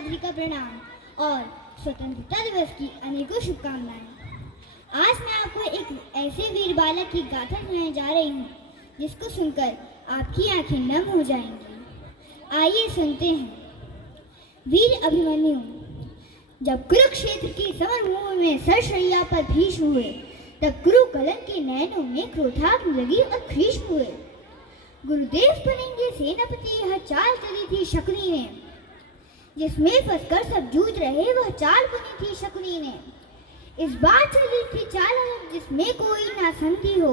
चौधरी का प्रणाम और स्वतंत्रता दिवस की अनेकों शुभकामनाएं। आज मैं आपको एक ऐसे वीर बालक की गाथा सुनाने जा रही हूँ जिसको सुनकर आपकी आंखें नम हो जाएंगी। आइए सुनते हैं। वीर अभिमन्यु। जब कुरुक्षेत्र की समरभूमि में सरशैया पर भीष्म हुए, तब कुरुकलन के नयनों में क्रोधाग्नि लगी और भीष्म हुए। गुरुदेव बनेंगे सेनापति, यह चाल चली थी शकुनी ने। जिसमें फंसकर सब जूझ रहे, वह चाल बनी थी शकुनी ने। इस बार चली थी चाल जिसमें कोई ना संधि हो,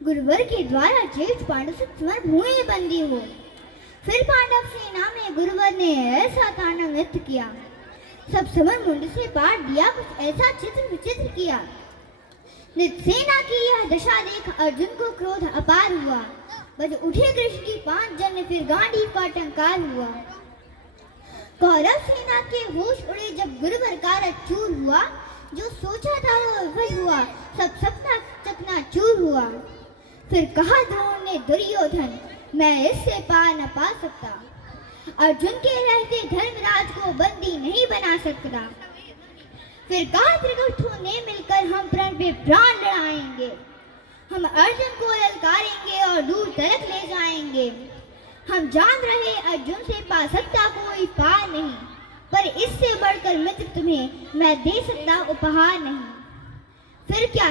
गुरुवर के द्वारा ज्येष्ठ पांडव से समरभूमि में बंदी हो। फिर पांडव सेना में गुरुवर ने ऐसा तांडव नृत्य किया, सब समर मुंड से पाट दिया, कुछ ऐसा चित्र विचित्र किया। सेना की यह दशा देख अर्जुन को क्रोध अपार हुआ। बज उठे कृष्ण की 5 जन, फिर गांडीव का टंकार हुआ। कौरव सेना के होश उड़े जब गुरुवर का रथ चूर हुआ। जो सोचा था वह विफल हुआ, सब सपना चकनाचूर हुआ। फिर कहा द्रोण ने दुर्योधन, मैं इससे पार न पा सकता। अर्जुन के रहते धर्मराज को बंदी नहीं बना सकता। फिर कहा त्रिगुटों ने मिलकर हम प्रण पे प्राण लड़ाएंगे। हम अर्जुन को ललकारेंगे और दूर तक ले जाएंगे। हम जान रहे अर्जुन से पा सकता कोई पार नहीं, पर इससे बढ़कर मित्र तुम्हें मैं दे सकता उपहार नहीं। फिर क्या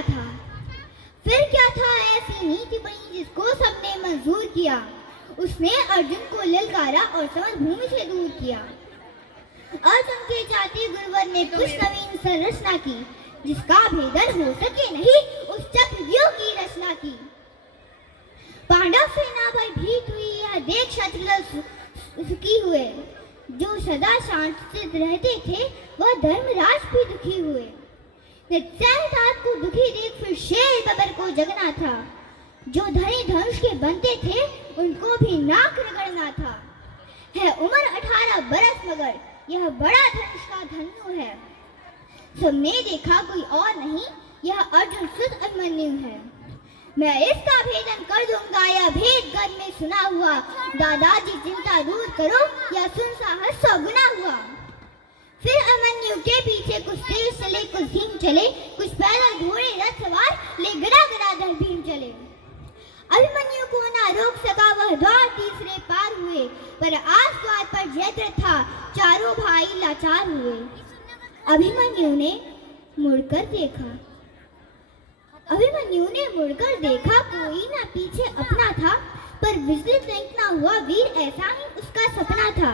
था ऐसी नीति बनी जिसको सबने मंजूर किया। उसने अर्जुन को ललकारा और समरभूमि से दूर किया। अर्जुन के जाते गुरुवर ने कुछ नवीन संरचना की, जिसका भेदन हो सके नहीं, उस चक्रव्यूह की रचना की। पांडव सेना भयभीत हुई, यह देख शत्रुघ्न सुखी हुए। जो सदा शांत रहते थे, वह धर्मराज भी दुखी हुए। नित्यानंद को दुखी देख फिर शेर बबर को जगना था। जो धनी धनुष के बनते थे, उनको भी नाक रगड़ना था। है उम्र 18 बरस, मगर यह बड़ा धनुष का धनु है। सबने देखा कोई और नहीं, यह अर्जुन सुत अभिमन्यु है। मैं इसका भेदन कर दूंगा, यह भेद घर में सुना हुआ। दादाजी चिंता दूर करो, यह सुन साहस 100 गुना हुआ। फिर अभिमन्यु के पीछे कुछ तेज चले, कुछ धीम चले, कुछ पैदल घोड़े रथ सवार, ले गदाधर भीम चले। अभिमन्यु को ना रोक सका, वह द्वार तीसरे पार हुए। पर आस द्वार पर जयद्रथ था, चारों भाई लाचार हुए। अभिमन्यु ने मुड़कर देखा, कोई ना पीछे अपना था। पर विचलित नहीं हुआ, वीर ऐसा ही उसका सपना था।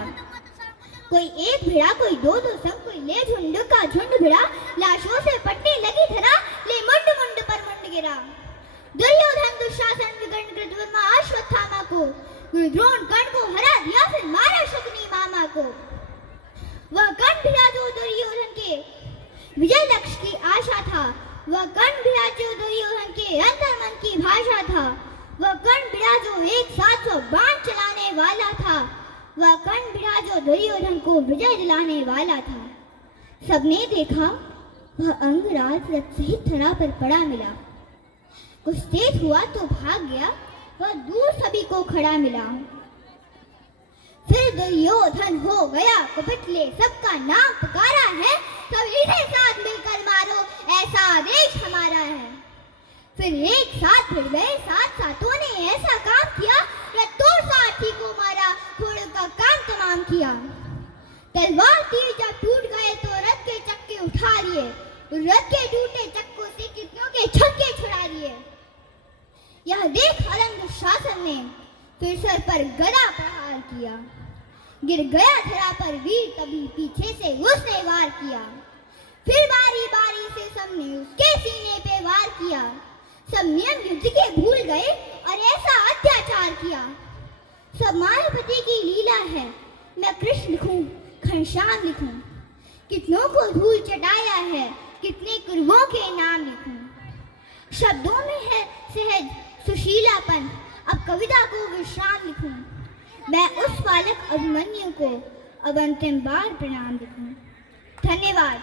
कोई एक भिड़ा, कोई दो संग, कोई ले झुंड का झुंड भिड़ा। लाशों से पट्टी लगी धरा, ले मुंड मुंड पर मुंड गिरा। दुर्योधन दुशासन विकर्ण कृतवर्मा अश्वत्थामा को, द्रोण कर्ण को हरा दिया, फिर मारा शकुनी मामा को। वह कर्ण भिड़ा जो दुर्योधन के विजय लक्ष्य की आशा था। वह कर्ण भिड़ा जो दुर्योधन के अंतर्मन की भाषा था। वह कर्ण भिड़ा जो एक साथ 100 बाण चलाने वाला था। वह कर्ण भिड़ा जो दुर्योधन को विजय दिलाने वाला था। सबने देखा, वह अंगराज रथ सहित धरा पर पड़ा मिला। कुछ तेज हुआ तो भाग गया, वह दूर सभी को खड़ा मिला। फिर दुर्योधन हो गया कुपित, ले सबका नाम पुकारा है। सभी से साथ मिलकर मारो, ऐसा आदेश हमारा है। फिर एक साथ भिड़ गए, साथों ने ऐसा काम किया, रथों सारथी को मारा, घोड़ों का काम तमाम किया। तलवार तीर जब टूट गए तो रथ के चक्के उठा लिए। रथ के टूटे चक्कों से कितनों के छक्के छुड़ा लिए। यह देख अलंग शासन ने फिर सर पर गदा प्रहार किया। गिर गया धरा पर वीर, तभी पीछे से उसने वार किया। फिर बारी बारी से सबने उसके सीने पे वार किया। सब नियम युद्ध के भूल गए और ऐसा अत्याचार किया। सब मायापति की लीला है, मैं कृष्ण लिखूं, घनश्याम लिखूं। कितनों को धूल चटाया है, कितने कुर्मों के नाम लिखूं। शब्दों में है सहज सुशीलापन, अब कविता को विश्राम लिखूं। मैं उस बालक अभिमन्यु को अब अंतिम बार प्रणाम लिखूं। धन्यवाद।